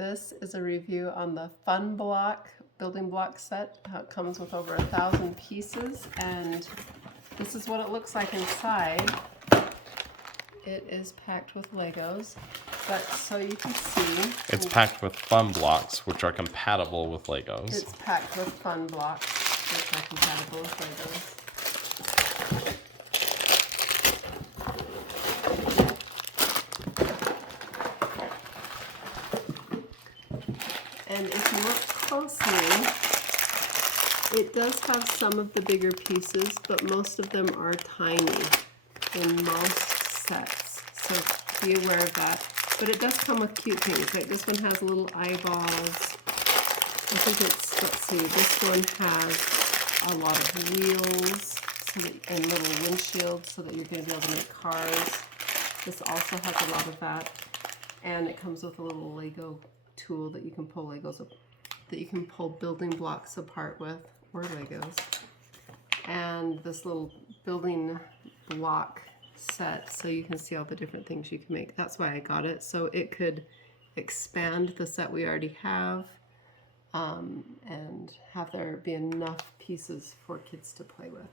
This is a review on the Fun Block building block set. It comes with over 1,000 pieces, and this is what it looks like inside. It is packed with Legos, but so you can see, it's packed with Fun Blocks, which are compatible with Legos. It's packed with Fun Blocks, which are compatible with Legos. And if you look closely, it does have some of the bigger pieces, but most of them are tiny in most sets. So be aware of that. But it does come with cute things. Like this one has little eyeballs. I think it's, let's see, this one has a lot of wheels and little windshields so that you're going to be able to make cars. This also has a lot of that. And it comes with a little Lego tool that you can pull Legos up, that you can pull building blocks apart with, or Legos. And this little building block set, so you can see all the different things you can make. That's why I got it, so it could expand the set we already have, and have there be enough pieces for kids to play with.